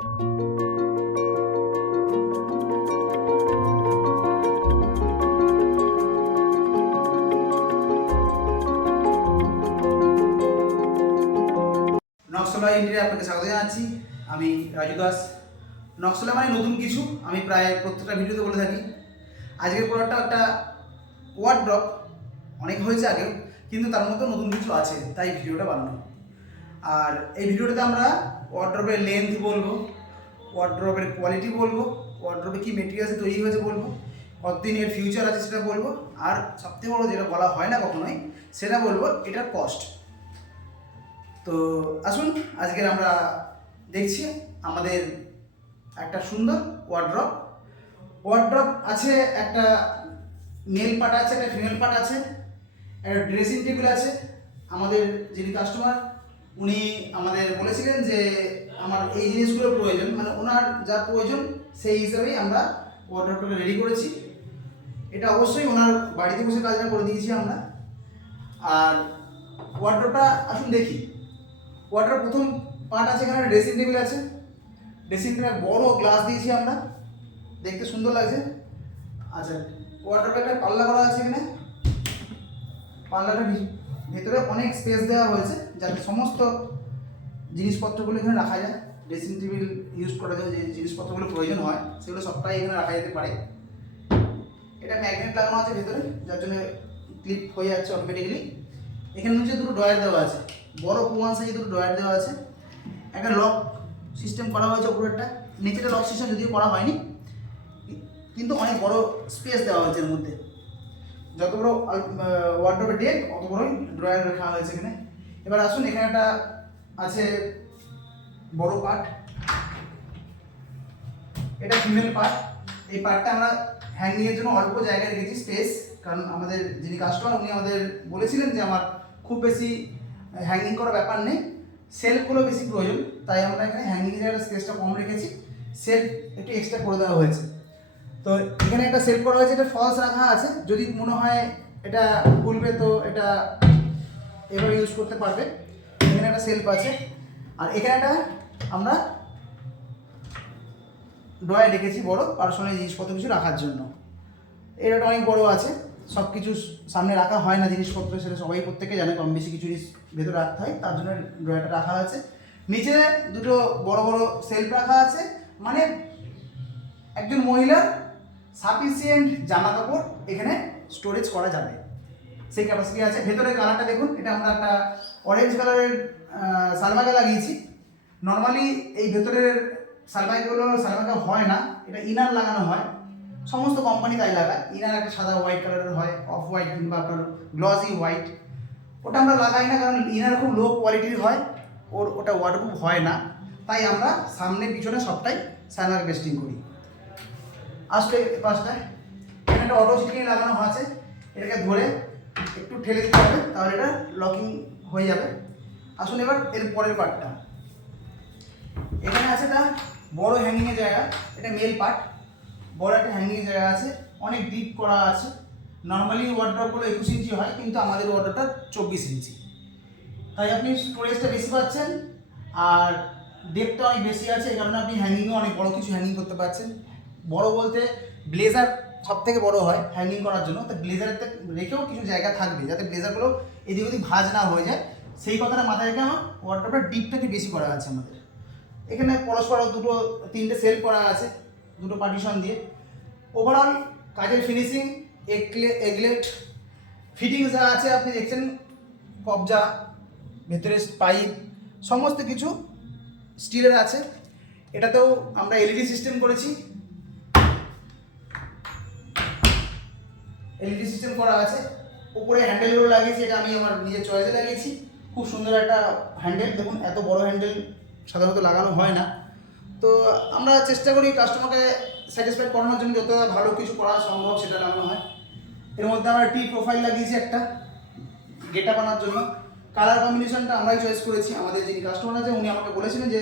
নকশালা India আপনাকে স্বাগত জানাচ্ছি। আমি রাজু দাস। নকশালা মানে নতুন কিছু, আমি প্রায় প্রত্যেকটা ভিডিওতে বলে থাকি। আজকের প্রোডাক্টটা একটা ওয়ার্ড্রপ, অনেক হয়েছে আগেও, কিন্তু তার মধ্যে নতুন কিছু আছে, তাই ভিডিওটা বানানো। আর এই ভিডিওটাতে আমরা ওয়ার্ড্রপের লেন্থ বলবো, ওয়ার্ড্রপের কোয়ালিটি বলবো, ওয়ার্ড্রপে কী মেটেরিয়ালসে তৈরি হয়েছে বলবো, কতদিন এর ফিউচার আছে সেটা বলবো, আর সবথেকে বড়ো যেটা বলা হয় না কখনোই সেটা বলবো এটার কস্ট। তো আসুন আজকের আমরা দেখছি আমাদের একটা সুন্দর ওয়ার্ড্রপ আছে, একটা মেল পার্ট আছে, একটা ফিমেল পার্ট আছে, একটা ড্রেসিং টেবিল আছে। আমাদের যিনি কাস্টমার উনি আমাদের বলেছিলেন যে আমার এই জিনিসগুলো প্রয়োজন, মানে ওনার যা প্রয়োজন সেই হিসাবেই আমরা ওয়ার্ড্রপটা রেডি করেছি। এটা অবশ্যই ওনার বাড়িতে বসে কাজটা করে দিয়েছি আমরা। আর ওয়ার্ড্রপটা আসুন দেখি। ওয়ার্ড্রপ প্রথম পার্ট আছে, এখানে ড্রেসিং টেবিল আছে। ড্রেসিং টেবিলে বড় গ্লাস দিয়েছি আমরা, দেখতে সুন্দর লাগছে। আচ্ছা, ওয়ার্ড্রপে একটা পাল্লা করা আছে, এখানে পাল্লাটার ভেতরে অনেক স্পেস দেওয়া হয়েছে যাতে সমস্ত জিনিসপত্রগুলো এখানে রাখা যায়। ড্রেসিং টেবিল ইউজ করার জন্য যে জিনিসপত্রগুলো প্রয়োজন হয় সেগুলো সবটাই এখানে রাখা যেতে পারে। এটা ম্যাগনেট লাগানো আছে ভেতরে, যার জন্য ক্লিপ হয়ে যাচ্ছে অটোমেটিক্যালি। এখানে নিচে দুটো ড্রয়ার দেওয়া আছে, বড় প্রমাণ সাইজে দুটো ড্রয়ার দেওয়া আছে। একটা লক সিস্টেম করা হয়েছে উপরেরটা, নিচেটা লক সিস্টেম যদিও করা হয়নি, কিন্তু অনেক বড় স্পেস দেওয়া হয়েছে এর মধ্যে। যত বড় ওয়ার্ড্রপের ডেক অত বড়ই ড্রয়ার রাখা হয়েছে এখানে। এবার আসুন, এখানে একটা আছে বড় পার্ট, এটা ফিমেল পার্ট। এই পার্টটা আমরা হ্যাঙ্গিংয়ের জন্য অল্প জায়গায় রেখেছি স্পেস, কারণ আমাদের যিনি কাস্টমার উনি আমাদের বলেছিলেন যে আমার খুব বেশি হ্যাঙ্গিং করার ব্যাপার নেই, সেলফগুলো বেশি প্রয়োজন, তাই আমরা এখানে হ্যাঙ্গিংয়ের জায়গাটা স্পেসটা কম রেখেছি, সেলফ একটু এক্সট্রা করে দেওয়া হয়েছে। তো এখানে একটা সেলফ করা হয়েছে, এটা ফলস রাখা আছে, যদি মনে হয় এটা খুলবে তো এটা এভাবে ইউজ করতে পারবে। এখানে একটা সেলফ আছে, আর এখানে একটা আমরা ড্রয়ার রেখেছি বড় পার্সোনাল জিনিসপত্র কিছু রাখার জন্য। এটা অনেক বড় আছে, সব কিছু সামনে রাখা হয় না জিনিসপত্র, সেটা সবাই প্রত্যেকে জানে, কম বেশি কিছু জিনিস ভেতরে রাখতে হয়, তার জন্য ড্রয়ারটা রাখা আছে। নিচে দুটো বড় বড় সেলফ রাখা আছে, মানে একজন মহিলার সাফিসিয়েন্ট জামা কাপড় এখানে স্টোরেজ করা যাবে সেই ক্যাপাসিটি আছে। ভেতরে কালারটা দেখুন, এটা আমরা একটা অরেঞ্জ কালারের সালমাকা লাগিয়েছি। নর্মালি এই ভেতরের সালমাকাগুলো সালমাকা হয় না, এটা ইনার লাগানো হয়, সমস্ত কোম্পানি তাই লাগায়। ইনার একটা সাদা হোয়াইট কালারের হয়, অফ হোয়াইট কিংবা আপনার গ্লসি হোয়াইট, ওটা আমরা লাগাই না, কারণ ইনার খুব লো কোয়ালিটির হয়, ওটা ওয়াটারপ্রুফ হয় না, তাই আমরা সামনে পিছনে সবটাই সালমাকা পেস্টিং করি। আসলে পাশটায় এখানে একটা অটো চিটিং লাগানো আছে, এটাকে ধরে একটু ঠেলে দিতে হবে, তাহলে এটা লকিং হয়ে যাবে। আসুন এবার এর পরের পার্টটা, এখানে আছে একটা বড় হ্যাঙ্গিংয়ের জায়গা, এটা মেল পার্ট, বড় একটা হ্যাঙ্গিংয়ের জায়গা আছে, অনেক ডিপ করা আছে। নর্মালি ওয়ার্ড্রপগুলো 21 ইঞ্চি হয়, কিন্তু আমাদের ওয়ার্ড্রপটা 24 ইঞ্চি, তাই আপনি স্টোরেজটা বেশি পাচ্ছেন, আর ডেপটা অনেক বেশি আছে, এই কারণে আপনি হ্যাঙ্গিংও অনেক বড় কিছু হ্যাঙ্গিং করতে পারছেন। বড় বলতে ব্লেজার সব থেকে বড় হয় হ্যাঙ্গিং করার জন্য, তো ব্লেজারেতে রেখেও কিছু জায়গা থাকবে যাতে ব্লেজারগুলো এদিক ওদিক ভাঁজ না হয়ে যায়, সেই কথাটা মাথায় রেখে আমার ওয়ার্ড্রপটা ডিপটাকে বেশি করা আছে আমাদের। এখানে পরস্পর তিনটে সেল করা আছে, দুটো পার্টিশন দিয়ে। ওভারঅল কাজের ফিনিশিং, এগলেট ফিটিংস যা আছে আপনি দেখছেন, কবজা, ভেতরে পাইপ, সমস্ত কিছু স্টিলের আছে। এটাতেও আমরা এলইডি সিস্টেম করেছি, এলইডি সিস্টেম করা আছে। উপরে হ্যান্ডেলগুলো লাগিয়েছি, এটা আমি আমার নিজের চয়েসে লাগিয়েছি, খুব সুন্দর একটা হ্যান্ডেল। দেখুন এত বড় হ্যান্ডেল সাধারণত লাগানো হয় না, তো আমরা চেষ্টা করি কাস্টমারকে স্যাটিসফাইড করানোর জন্য যত ভালো কিছু করা সম্ভব সেটা লাগানো হয়। এর মধ্যে আমরা টি প্রোফাইল লাগিয়েছি একটা গেটআপ আনার জন্য। কালার কম্বিনেশনটা আমরাই চয়েস করেছি, আমাদের যিনি কাস্টমার আছে উনি আমাকে বলেছিলেন যে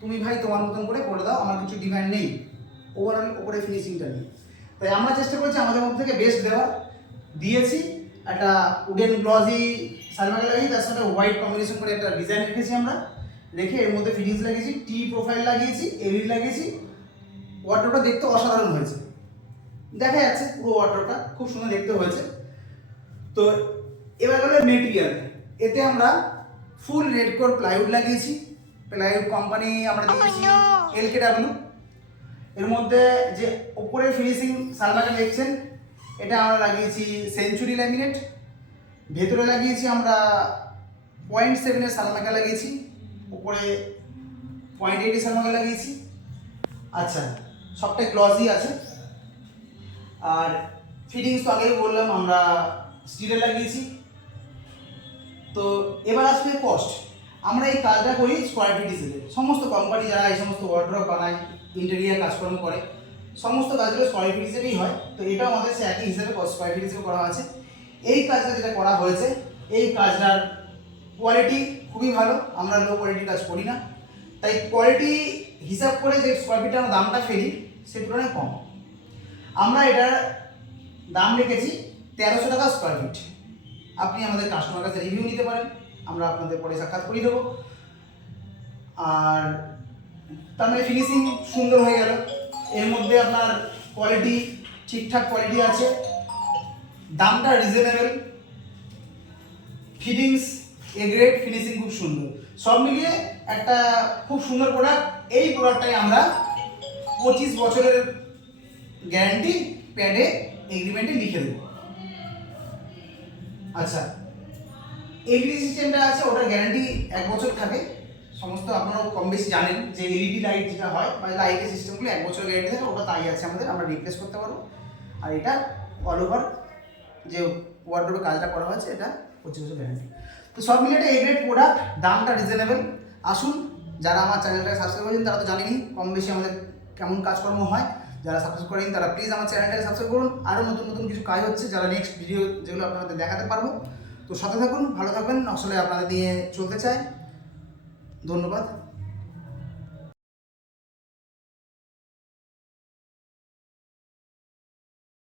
তুমি ভাই তোমার মতন করে দাও, আমার কিছু ডিমান্ড নেই ওভারঅল উপরে ফিনিশিংটা নিয়ে। তাই আমরা চেষ্টা করেছি আমাদের মধ্যে থেকে বেস্ট দেওয়ার, দিয়েছি। একটা উডেন গ্লসি সালমাকা লাগিয়ে তার সাথে হোয়াইট কম্বিনেশন করে একটা ডিজাইন রেখেছি আমরা, রেখে এর মধ্যে ফিটিংস লাগিয়েছি, টি প্রোফাইল লাগিয়েছি, এলইডি লাগিয়েছি। ওয়ার্ডরোবটা দেখতে অসাধারণ হয়েছে, দেখা যাচ্ছে পুরো ওয়ার্ডরোবটা খুব সুন্দর দেখতে হয়েছে। তো এবার হলো মেটেরিয়াল, এতে আমরা ফুল রেড কোর প্লাইউড লাগিয়েছি। প্লাইউড কোম্পানি আমরা দিয়েছি LKW। এর মধ্যে যে উপরের ফিনিশিং সালমাটা দেখছেন, এটা আমরা লাগিয়েছি সেঞ্চুরি ল্যামিনেট। ভেতরে লাগিয়েছি আমরা 0.7 সালমাকা লাগিয়েছি, উপরে 0.8 সালমাকা লাগিয়েছি। আচ্ছা, সবটাই গ্লসি আছে। আর ফিটিংস তো আগেই বললাম আমরা স্টিলে লাগিয়েছি। তো এবার আসবে কস্ট। আমরা এই কাজটা করি স্কোয়ার ফিট হিসেবে। সমস্ত কোম্পানি যারা এই সমস্ত ওয়ার্ডরোব বানায়, ইন্টেরিয়ার কাজকর্ম করে, সমস্ত কাজগুলো স্কোয়ার ফিট হিসেবেই হয়। তো এটাও আমাদের সে একই হিসেবে স্কোয়ার ফিট হিসেবে করা আছে। এই কাজটা যেটা করা হয়েছে, এই কাজটার কোয়ালিটি খুবই ভালো। আমরা লো কোয়ালিটির কাজ করি না, তাই কোয়ালিটি হিসাব করে যে স্কোয়ার ফিটে আমরা দামটা ফেলি সে তুলনায় কম। আমরা এটার দাম রেখেছি 1300 টাকা স্কোয়ার ফিট। আপনি আমাদের কাস্টমার কাছে রিভিউ নিতে পারেন, আমরা আপনাদের পরে সাক্ষাৎ করিয়ে দেবো। আর তার মানে ফিনিশিং সুন্দর হয়ে গেল, এর মধ্যে আপনার কোয়ালিটি ঠিকঠাক কোয়ালিটি আছে, দামটা reasonable, fittings A grade, finishing খুব সুন্দর, সব মিলিয়ে একটা খুব সুন্দর প্রোডাক্ট। এই প্রোডাক্টটাই আমরা 25 বছরের গ্যারান্টি প্যাডে এগ্রিমেন্টে লিখে দেবো। আচ্ছা, এলইডি সিস্টেমটা আছে, ওটার গ্যারান্টি 1 বছর থাকে। সমস্ত আপনারাও কম বেশি জানেন যে এলইডি লাইট যেটা হয় বা লাইটের সিস্টেমগুলো 1 বছর গ্যারান্টি থাকে, ওটা তাই আছে আমাদের, আমরা রিপ্লেস করতে পারবো। আর এটা অল ওভার যে ওয়ার্ডরোবে কাজটা করা হয়েছে, এটা 25 বছর গ্যারান্টি। তো সব মিলিয়ে এটা এগ্রেড প্রোডাক্ট, দামটা রিজনেবল। আসুন, যারা আমার চ্যানেলটাকে সাবস্ক্রাইব করেছেন তারা তো জানেনই কম বেশি আমাদের কেমন কাজকর্ম হয়। যারা সাবস্ক্রাইব করেন তারা প্লিজ আমার চ্যানেলটাকে সাবস্ক্রাইব করুন। আরও নতুন নতুন কিছু কাজ হচ্ছে, যারা নেক্সট ভিডিও যেগুলো আপনাদের দেখাতে পারবো। তো সাথে থাকুন, ভালো থাকবেন। আসলে আপনাদের নিয়ে চলতে চাই। ধন্যবাদ।